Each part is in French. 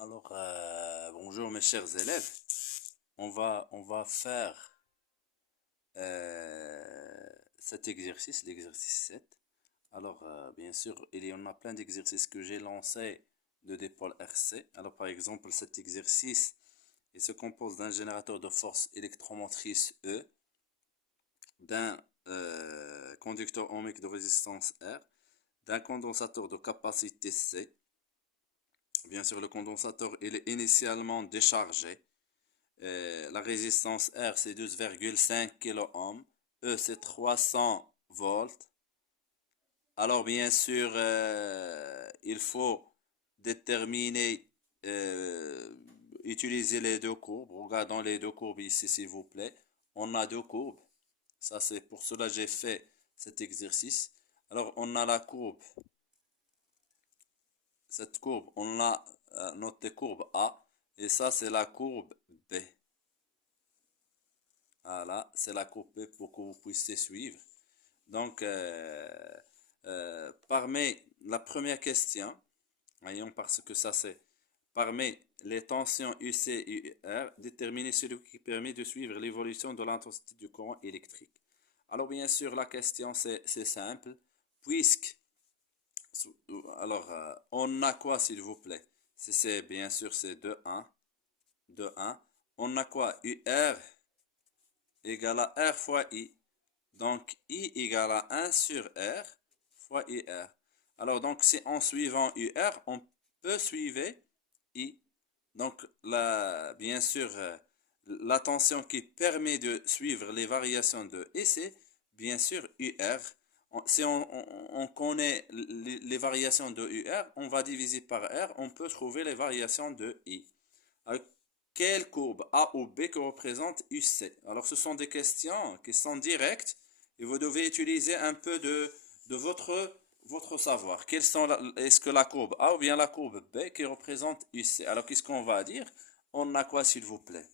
Alors, bonjour mes chers élèves. On va faire cet exercice, l'exercice 7. Alors, bien sûr, il y en a plein d'exercices que j'ai lancés de dépôle RC. Alors, par exemple, cet exercice, il se compose d'un générateur de force électromotrice E, d'un conducteur ohmique de résistance R, d'un condensateur de capacité C. Bien sûr, le condensateur, il est initialement déchargé. La résistance R, c'est 12,5 kΩ. E, c'est 300 volts. Alors, bien sûr, il faut déterminer, utiliser les deux courbes. Regardons les deux courbes ici, s'il vous plaît. On a deux courbes. Ça, c'est pour cela que j'ai fait cet exercice. Alors, on a la courbe. Cette courbe, on l'a notée courbe A. Et ça, c'est la courbe B. Voilà, c'est la courbe B pour que vous puissiez suivre. Donc, parmi la première question, voyons parce que ça c'est, parmi les tensions UC et UR, déterminer celui qui permet de suivre l'évolution de l'intensité du courant électrique. Alors, bien sûr, la question c'est simple, puisque, alors, on a quoi s'il vous plaît? C'est bien sûr c'est 2,1, 2,1. On a quoi? UR égale à R fois I. Donc, I égale à 1 sur R fois IR. Alors, donc, si en suivant UR, on peut suivre I. Donc, bien sûr, la tension qui permet de suivre les variations de I, c'est bien sûr UR. Si on connaît les variations de UR, on va diviser par R, on peut trouver les variations de I. Alors, quelle courbe A ou B que représente UC? Alors, ce sont des questions qui sont directes et vous devez utiliser un peu de votre savoir. Est-ce que la courbe A ou bien la courbe B qui représente UC? Alors, qu'est-ce qu'on va dire? On a quoi, s'il vous plaît?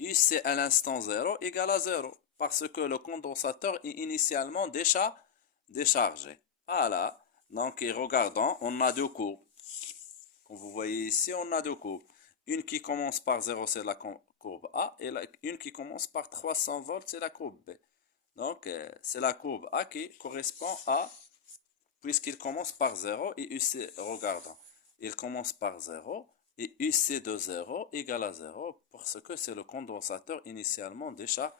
UC à l'instant 0 égale à 0 parce que le condensateur est initialement déchargé. Voilà. Donc, regardons, on a deux courbes. Comme vous voyez ici, on a deux courbes. Une qui commence par 0, c'est la courbe A, et une qui commence par 300 volts, c'est la courbe B. Donc, c'est la courbe A qui correspond à, puisqu'il commence par 0 et UC, regardons, il commence par 0 et UC de 0 égale à 0 parce que c'est le condensateur initialement déchargé.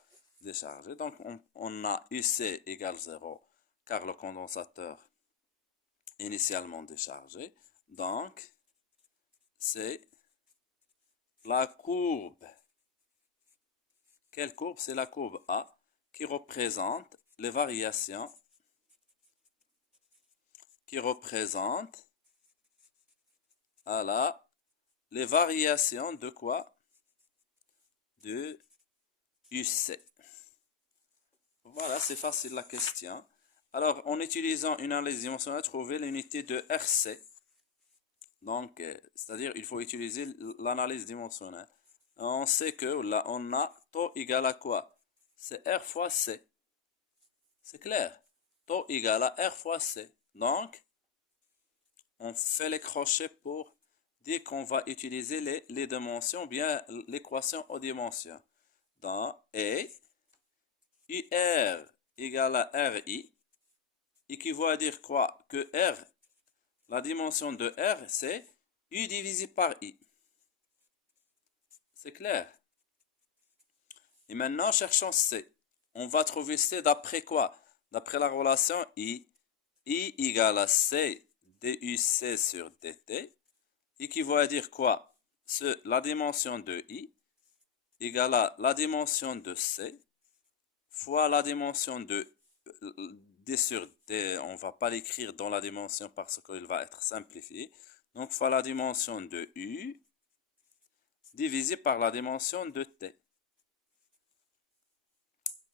Donc, on a UC égale 0 car le condensateur initialement déchargé. Donc, c'est la courbe. Quelle courbe? C'est la courbe A qui représente les variations, qui représente les variations de quoi? De UC. Voilà, c'est facile la question. Alors, en utilisant une analyse dimensionnelle, trouver l'unité de RC. Donc, c'est-à-dire, il faut utiliser l'analyse dimensionnelle. On sait que là, on a taux égal à quoi? C'est R fois C. C'est clair. Taux égal à R fois C. Donc, on fait les crochets pour dire qu'on va utiliser les dimensions, bien l'équation aux dimensions. Donc, et UR égale à RI équivaut à dire quoi? Que R, la dimension de R, c'est U divisé par I. C'est clair. Et maintenant, cherchons C. On va trouver C d'après quoi? D'après la relation I. I égale à C DUC sur DT. Équivaut à dire quoi? La dimension de I égale à la dimension de C fois la dimension de D sur D. On ne va pas l'écrire dans la dimension parce qu'il va être simplifié. Donc, fois la dimension de U divisé par la dimension de T.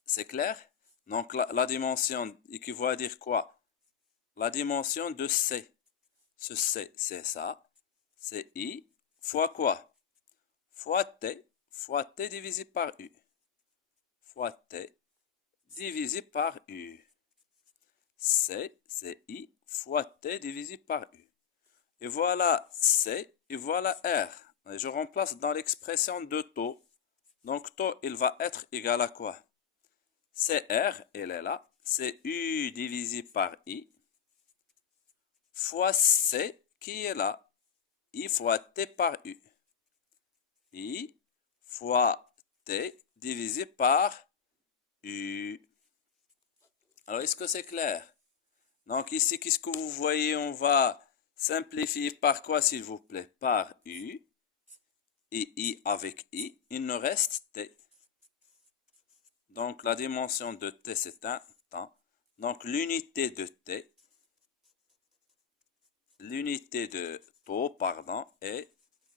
C'est clair? Donc, la dimension équivaut à dire quoi? La dimension de C. Ce C, c'est ça. C'est I fois quoi? Fois T divisé par U. Fois T divisé par U. C, c'est I fois T divisé par U. Et voilà C, et voilà R. Et je remplace dans l'expression de taux. Donc taux, il va être égal à quoi? CR, elle est là. C'est U divisé par I. Fois C qui est là. I fois T par U. I fois T divisé par U. Alors, est-ce que c'est clair? Donc ici, qu'est-ce que vous voyez? On va simplifier par quoi, s'il vous plaît? Par U. Et I avec I. Il nous reste T. Donc la dimension de T, c'est un temps. Donc l'unité de T, l'unité de taux, pardon, est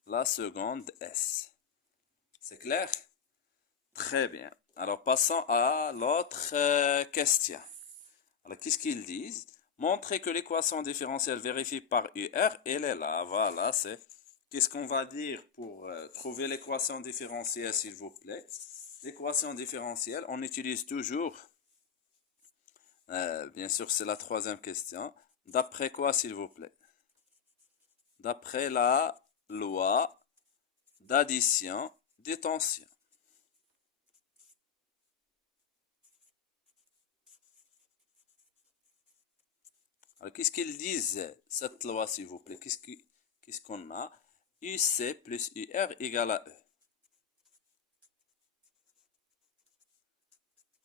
la seconde S. C'est clair? Très bien. Alors passons à l'autre question. Alors qu'est-ce qu'ils disent? Montrer que l'équation différentielle vérifiée par UR, elle est là. Voilà, c'est... Qu'est-ce qu'on va dire pour trouver l'équation différentielle, s'il vous plaît? L'équation différentielle, on utilise toujours, bien sûr, c'est la troisième question. D'après quoi, s'il vous plaît? D'après la loi d'addition des tensions. Alors, qu'est-ce qu'ils disent, cette loi, s'il vous plaît? Qu'est-ce qu'on a? UC plus UR égale à E.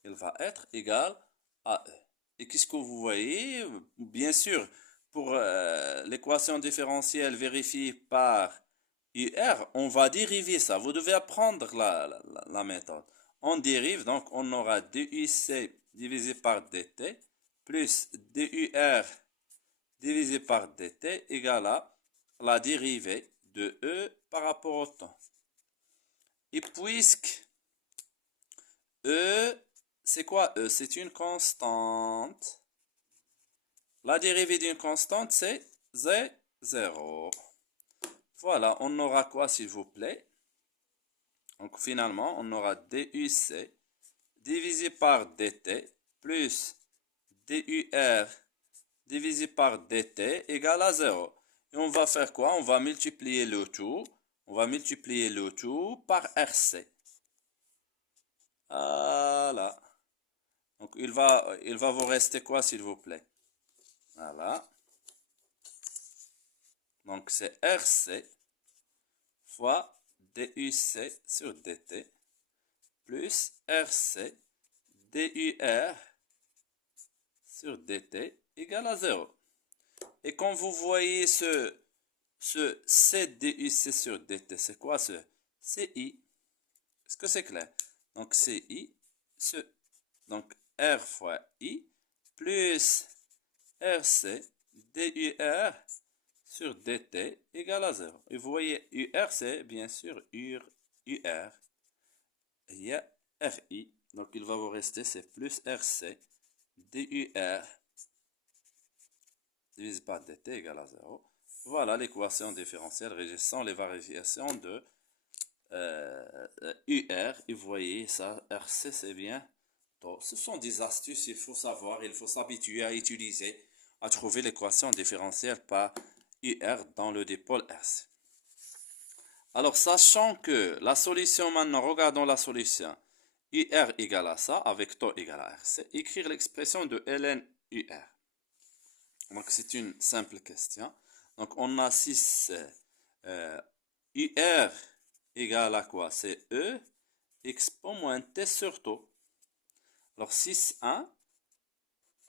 Il va être égal à E. Et qu'est-ce que vous voyez? Bien sûr, pour l'équation différentielle vérifiée par UR, on va dériver ça. Vous devez apprendre la méthode. On dérive, donc on aura DUC divisé par DT plus DUR divisé par DT égale à la dérivée de E par rapport au temps. Et puisque E, c'est quoi E? C'est une constante. La dérivée d'une constante, c'est 0. Voilà, on aura quoi, s'il vous plaît? Donc finalement, on aura DUC divisé par DT plus DUR divisé par DT égale à 0. Et on va faire quoi? On va multiplier le tout. On va multiplier le tout par RC. Voilà. Donc il va vous rester quoi, s'il vous plaît? Voilà. Donc c'est RC fois DUC sur DT plus RC DUR sur DT égale à 0. Et quand vous voyez ce CDUC sur DT, c'est quoi ce CI? Est-ce que c'est clair? Donc CI, donc R fois I plus RC DUR sur DT égale à 0. Et vous voyez, UR, c'est bien sûr UR. Il y a RI. Donc il va vous rester, c'est plus RC DUR divisé par DT égale à 0. Voilà l'équation différentielle régissant les variations de UR. Et vous voyez, ça, RC, c'est bien. Donc, ce sont des astuces, il faut savoir, il faut s'habituer à utiliser, à trouver l'équation différentielle par UR dans le dipôle RC. Alors, sachant que la solution maintenant, regardons la solution. UR égale à ça, avec taux égale à RC. Écrire l'expression de ln UR. Donc, c'est une simple question. Donc, on a 6 UR égale à quoi? C'est E expo moins T sur taux. Alors, 6, 1.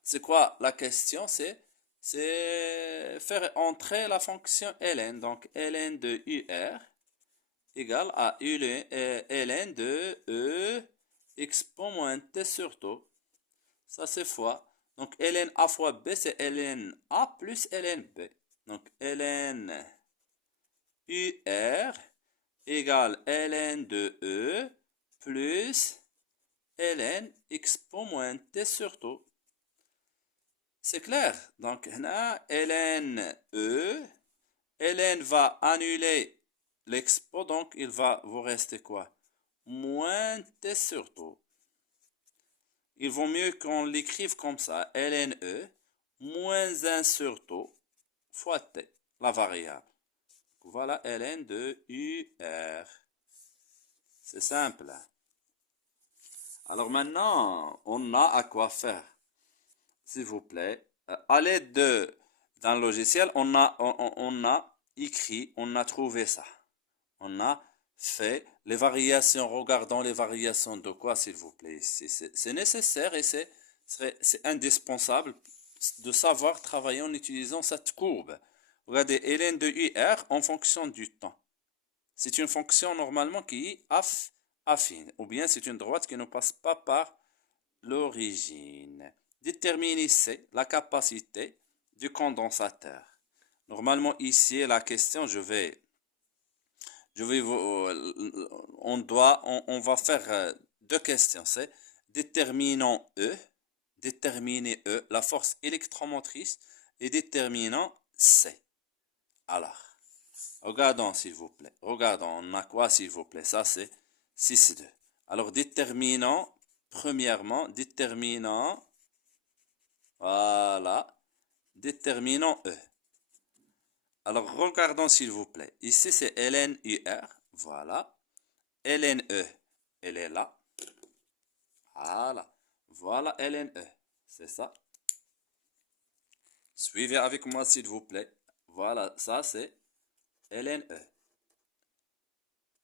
C'est quoi la question? C'est faire entrer la fonction ln. Donc, ln de UR égale à ln de E expo moins T sur taux. Ça, c'est fois. Donc, ln A fois B, c'est ln A plus ln B. Donc, ln UR égale ln de E plus ln expo moins T sur taux. C'est clair. Donc, là, ln E, ln va annuler l'expo, donc il va vous rester quoi? Moins T sur taux. Il vaut mieux qu'on l'écrive comme ça, ln E, moins 1 sur taux, fois T. la variable. Voilà ln de UR. C'est simple. Alors maintenant, on a à quoi faire. S'il vous plaît, à l'aide d'un logiciel, on a écrit, on a trouvé ça. On a fait les variations, regardons les variations de quoi, s'il vous plaît. C'est nécessaire et c'est indispensable de savoir travailler en utilisant cette courbe. Regardez, ln de UR en fonction du temps. C'est une fonction normalement qui est affine, ou bien c'est une droite qui ne passe pas par l'origine. Déterminez C, la capacité du condensateur. Normalement ici la question, on va faire deux questions. C'est déterminant E, déterminer E, la force électromotrice, et déterminant C. Alors, regardons s'il vous plaît. Regardons, on a quoi s'il vous plaît? Ça c'est 6,2. Alors déterminant, premièrement, déterminant, voilà, déterminant E. Alors regardons s'il vous plaît. Ici c'est ln UR, voilà. ln E, elle est là. Voilà, voilà ln E, c'est ça. Suivez avec moi s'il vous plaît. Voilà, ça c'est ln E.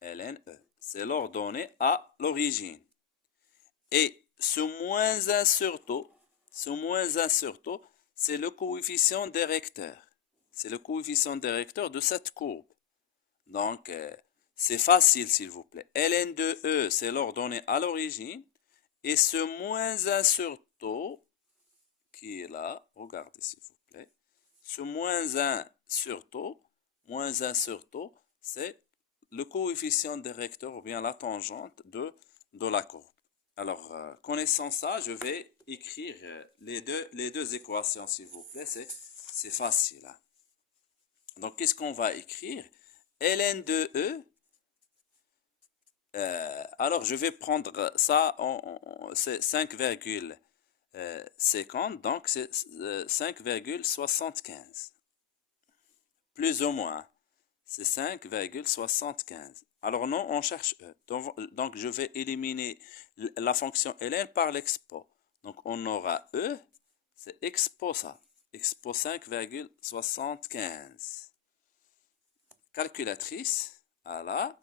ln E, c'est l'ordonnée à l'origine. Et ce moins 1 sur taux, c'est le coefficient directeur. C'est le coefficient directeur de cette courbe. Donc, c'est facile, s'il vous plaît. ln de E, c'est l'ordonnée à l'origine. Et ce moins 1 sur taux, qui est là, regardez, s'il vous plaît. Ce moins 1 sur taux, c'est le coefficient directeur ou bien la tangente de la courbe. Alors, connaissant ça, je vais écrire les deux équations, s'il vous plaît. C'est facile. Hein. Donc, qu'est-ce qu'on va écrire? ln de E. Alors, je vais prendre ça, c'est 5,50, donc c'est 5,75. Plus ou moins, c'est 5,75. Alors non, on cherche E. Donc, je vais éliminer la fonction ln par l'expo. Donc, on aura E, c'est expo ça. Expo 5,75. Calculatrice, voilà.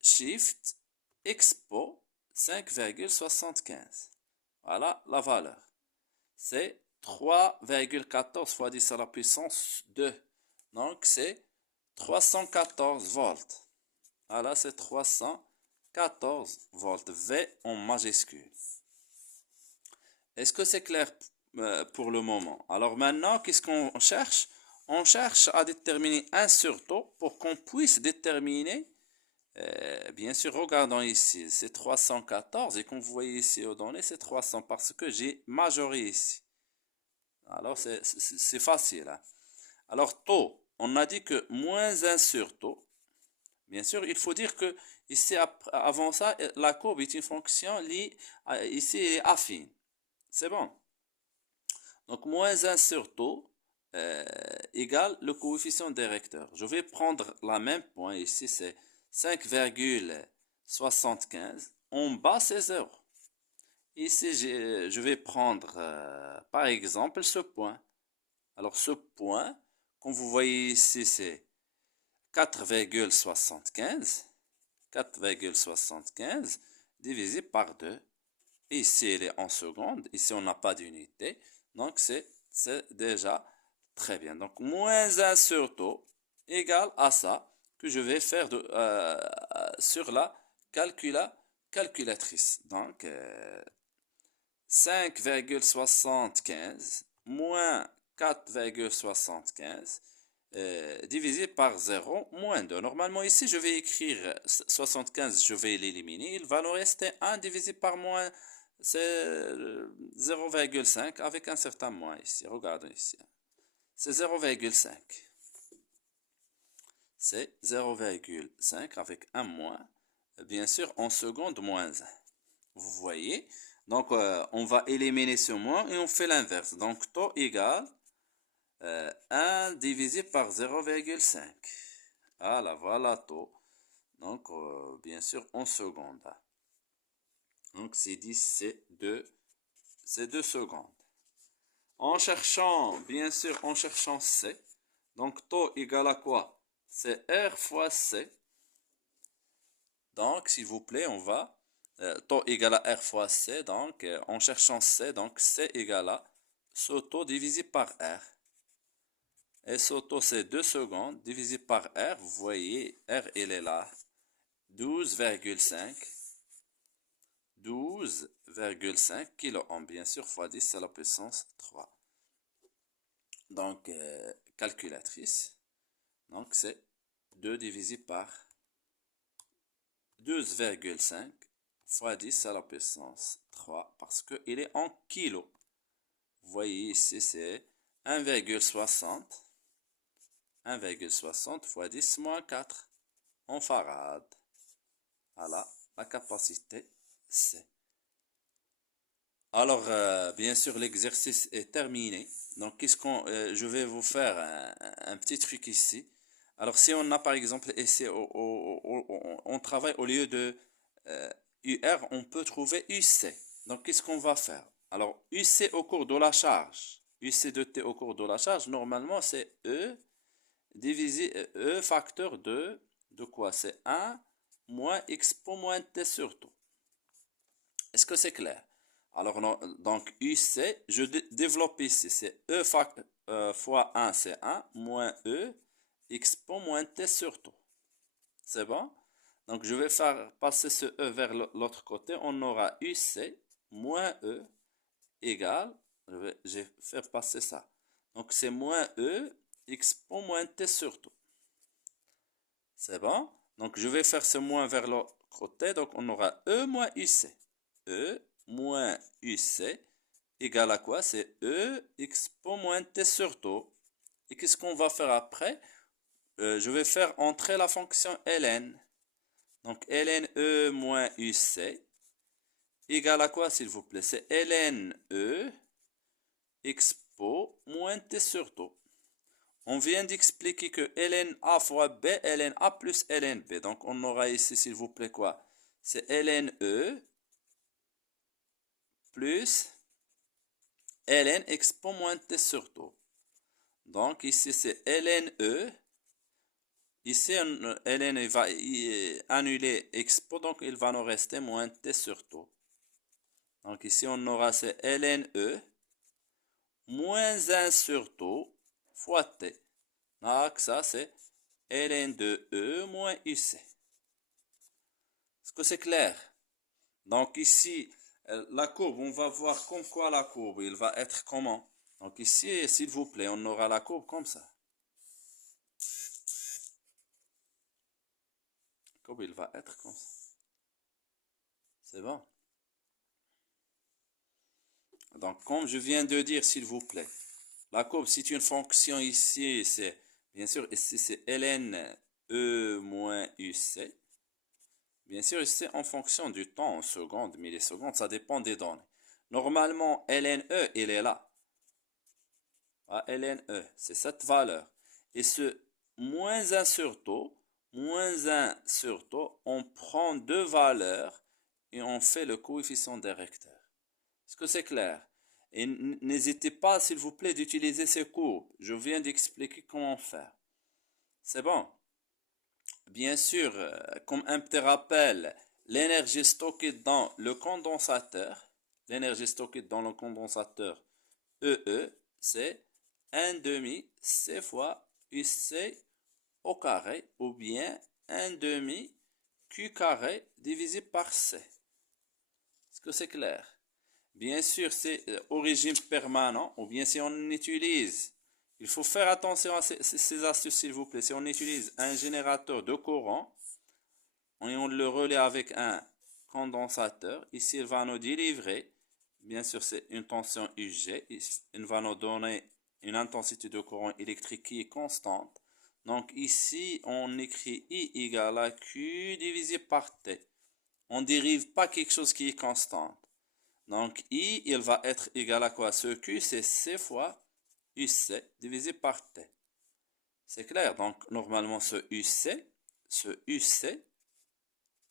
Shift, expo 5,75. Voilà la valeur. C'est 3,14 fois 10 à la puissance 2. Donc, c'est 314 volts. Voilà, c'est 314 volts. V en majuscule. Est-ce que c'est clair pour le moment? Alors maintenant, qu'est-ce qu'on cherche? On cherche à déterminer un surtaux pour qu'on puisse déterminer, bien sûr, regardons ici, c'est 314 et comme vous voyez ici aux données, c'est 300 parce que j'ai majoré ici. Alors, c'est facile. Hein? Alors, taux, on a dit que moins 1 sur taux. Bien sûr, il faut dire que ici, avant ça, la courbe est une fonction ici, elle est affine. C'est bon. Donc, moins 1 sur taux égale le coefficient directeur. Je vais prendre la même point ici, c'est 5,75. En bas, c'est 0. Ici, je vais prendre, par exemple, ce point. Alors, ce point, comme vous voyez ici, c'est 4,75. 4,75 divisé par 2. Ici, il est en secondes. Ici, on n'a pas d'unité. Donc, c'est déjà très bien. Donc, moins 1 sur taux égale à ça que je vais faire sur la calculatrice. Donc, 5,75 moins 4,75 divisé par 0 moins 2. Normalement, ici, je vais écrire 75, je vais l'éliminer. Il va nous rester 1 divisé par moins, c'est 0,5 avec un certain moins ici. Regardez ici. C'est 0,5. C'est 0,5 avec un moins. Bien sûr, en seconde, moins 1. Vous voyez? Donc, on va éliminer ce moins et on fait l'inverse. Donc, taux égale 1 divisé par 0,5. Voilà, voilà tout. Donc, bien sûr, en secondes. Donc, c'est 10, c'est 2 secondes. En cherchant, bien sûr, en cherchant C, donc taux égale à quoi? C'est R fois C. Donc, s'il vous plaît, on va, taux égale à R fois C, donc, en cherchant C, donc C égale à ce taux divisé par R. Et ce taux, c'est 2 secondes divisé par R. Vous voyez, R, il est là. 12,5 kilo-ohms, bien sûr, fois 10 à la puissance 3. Donc, calculatrice. Donc, c'est 2 divisé par 12,5 fois 10 à la puissance 3 parce qu'il est en kilos. Vous voyez ici, c'est 1,60 fois 10 moins 4 en farad. Voilà, la capacité C. Alors, bien sûr, l'exercice est terminé. Donc, je vais vous faire un petit truc ici. Alors, si on a par exemple, on travaille au lieu de UR, on peut trouver UC. Donc, qu'est-ce qu'on va faire? Alors, UC au cours de la charge. UC de T au cours de la charge, normalement, c'est E divisé E facteur de quoi? C'est 1 moins expo moins T sur tout. Est-ce que c'est clair? Alors, donc, UC, je développe ici, c'est E fois 1, c'est 1, moins E, expo moins T sur tout. C'est bon? Donc, je vais faire passer ce E vers l'autre côté. On aura UC moins E égale, je vais faire passer ça. Donc, c'est moins E, expo moins T sur tout. C'est bon? Donc, je vais faire ce moins vers l'autre côté. Donc, on aura E moins UC. E moins UC égale à quoi? C'est E expo moins T sur taux. Et qu'est-ce qu'on va faire après? Je vais faire entrer la fonction ln. Donc, ln E moins UC égale à quoi, s'il vous plaît? C'est ln E expo moins T sur taux. On vient d'expliquer que ln A fois B, ln A plus ln B. Donc, on aura ici, s'il vous plaît, quoi? C'est ln E plus ln expo moins T sur taux. Donc, ici, c'est ln E. Ici, ln va annuler expo, donc il va nous rester moins T sur taux. Donc, ici, on aura c'est ln E moins 1 sur taux fois T. Donc, ça, c'est ln de E moins UC. Est-ce que c'est clair? Donc, ici, la courbe, on va voir comme quoi la courbe, il va être comment? Donc, ici, s'il vous plaît, on aura la courbe comme ça. La courbe, il va être comme ça. C'est bon? Donc, comme je viens de dire, s'il vous plaît, la courbe, c'est une fonction ici, c'est, bien sûr, ici, c'est ln E moins UC. Bien sûr, c'est en fonction du temps, en secondes, millisecondes, ça dépend des données. Normalement, ln E, il est là. Ah, ln E, c'est cette valeur. Et ce moins 1 sur taux, moins 1 sur taux, on prend deux valeurs et on fait le coefficient directeur. Est-ce que c'est clair? Et n'hésitez pas, s'il vous plaît, d'utiliser ces courbes. Je viens d'expliquer comment faire. C'est bon? Bien sûr, comme un petit rappel, l'énergie stockée dans le condensateur, EE, c'est 1 demi C fois UC au carré, ou bien 1 demi Q carré divisé par C. Est-ce que c'est clair? Bien sûr, c'est au régime permanent, ou bien si on utilise, il faut faire attention à ces astuces, s'il vous plaît. Si on utilise un générateur de courant, et on le relaie avec un condensateur, ici, il va nous délivrer, bien sûr, c'est une tension UG, il va nous donner une intensité de courant électrique qui est constante. Donc ici, on écrit I égale à Q divisé par T. On ne dérive pas quelque chose qui est constante. Donc, I, il va être égal à quoi? Ce Q, c'est C fois UC divisé par T. C'est clair, donc normalement ce UC,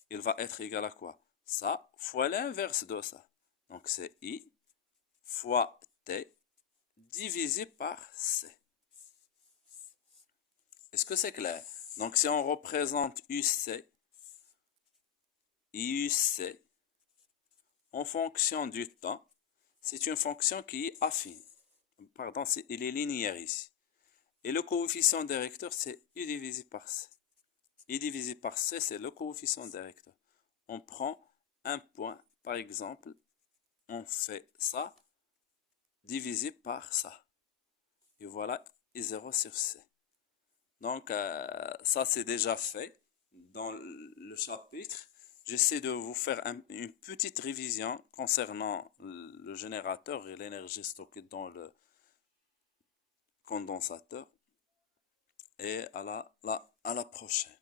il va être égal à quoi? Ça fois l'inverse de ça. Donc c'est I fois T divisé par C. Est-ce que c'est clair? Donc si on représente IUC en fonction du temps, c'est une fonction qui est affine. Pardon, il est linéaire ici. Et le coefficient directeur, c'est U divisé par C. I divisé par C, c'est le coefficient directeur. On prend un point, par exemple, on fait ça, divisé par ça. Et voilà, I0 sur C. Donc, ça c'est déjà fait dans le chapitre. J'essaie de vous faire une petite révision concernant le générateur et l'énergie stockée dans le condensateur. Et à la prochaine.